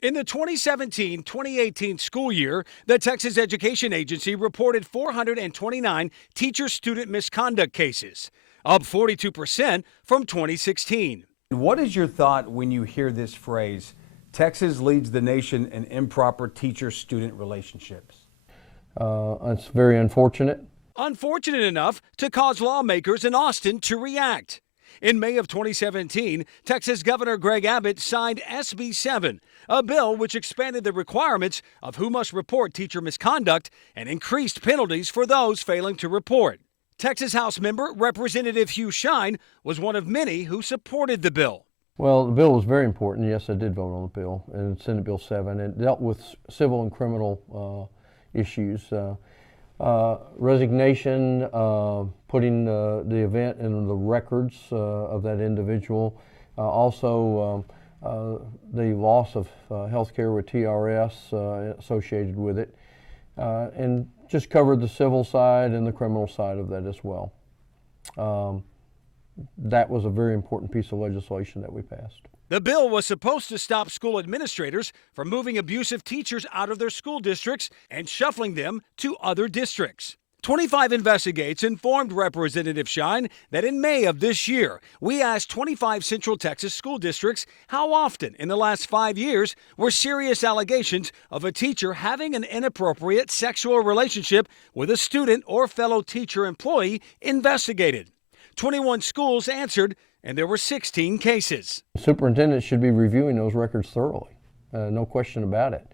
In the 2017-2018 school year, the Texas Education Agency reported 429 teacher-student misconduct cases, up 42% from 2016. What is your thought when you hear this phrase, Texas leads the nation in improper teacher-student relationships? It's very unfortunate. Unfortunate enough to cause lawmakers in Austin to react. In May of 2017, Texas Governor Greg Abbott signed SB 7, a bill which expanded the requirements of who must report teacher misconduct and increased penalties for those failing to report. Texas House member Representative Hugh Shine was one of many who supported the bill. Well, the bill was very important. Yes, I did vote on the bill, and Senate Bill 7. It dealt with civil and criminal issues. Resignation, putting the event in the records of that individual. Also, the loss of health care with TRS associated with it. And just covered the civil side and the criminal side of that as well. That was a very important piece of legislation that we passed. The bill was supposed to stop school administrators from moving abusive teachers out of their school districts and shuffling them to other districts. 25 Investigates informed Representative Shine that in May of this year, we asked 25 Central Texas school districts how often in the last 5 years were serious allegations of a teacher having an inappropriate sexual relationship with a student or fellow teacher employee investigated. 21 schools answered, and there were 16 cases. Superintendents should be reviewing those records thoroughly, no question about it.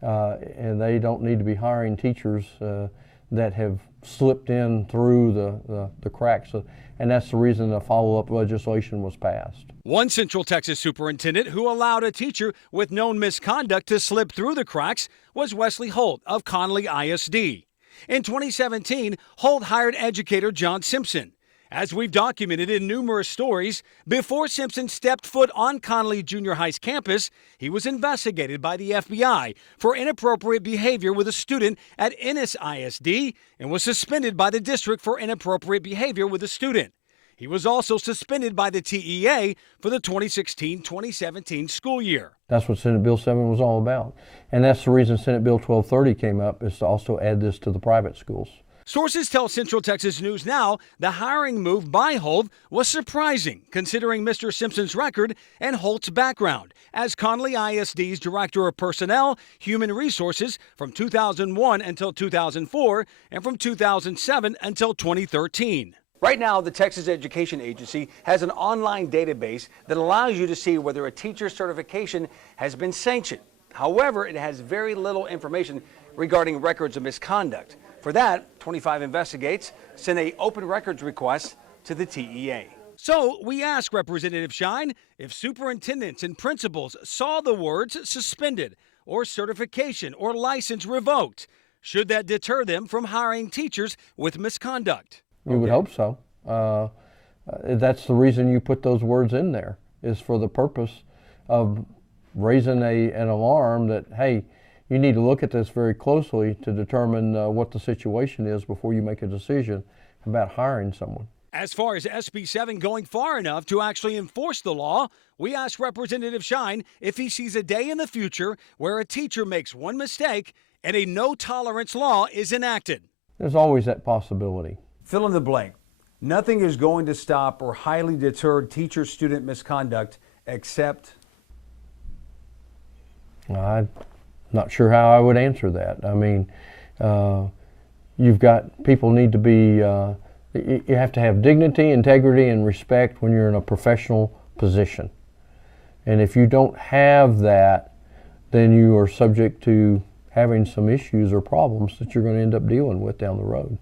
And they don't need to be hiring teachers that have slipped in through the cracks. And that's the reason the follow-up legislation was passed. One Central Texas superintendent who allowed a teacher with known misconduct to slip through the cracks was Wesley Holt of Conley ISD. In 2017, Holt hired educator John Simpson. As we've documented in numerous stories, before Simpson stepped foot on Conley Junior High's campus, he was investigated by the FBI for inappropriate behavior with a student at Ennis ISD and was suspended by the district for inappropriate behavior with a student. He was also suspended by the TEA for the 2016-2017 school year. That's what Senate Bill 7 was all about. And that's the reason Senate Bill 1230 came up, is to also add this to the private schools. Sources tell Central Texas News Now the hiring move by Holt was surprising, considering Mr. Simpson's record and Holt's background as Conley ISD's Director of Personnel, Human Resources from 2001 until 2004 and from 2007 until 2013. Right now, the Texas Education Agency has an online database that allows you to see whether a teacher's certification has been sanctioned. However, it has very little information regarding records of misconduct. For that, 25 Investigates sent an open records request to the TEA. So we asked Representative Shine if superintendents and principals saw the words suspended or certification or license revoked. Should that deter them from hiring teachers with misconduct? We would hope so. That's the reason you put those words in there, is for the purpose of raising an alarm that, hey, you need to look at this very closely to determine what the situation is before you make a decision about hiring someone. As far as SB 7 going far enough to actually enforce the law, we asked Representative Shine if he sees a day in the future where a teacher makes one mistake and a no-tolerance law is enacted. There's always that possibility. Fill in the blank. Nothing is going to stop or highly deter teacher-student misconduct except... I'm not sure how I would answer that. I mean, you've got, people need to be, you have to have dignity, integrity, and respect when you're in a professional position. And if you don't have that, then you are subject to having some issues or problems that you're going to end up dealing with down the road.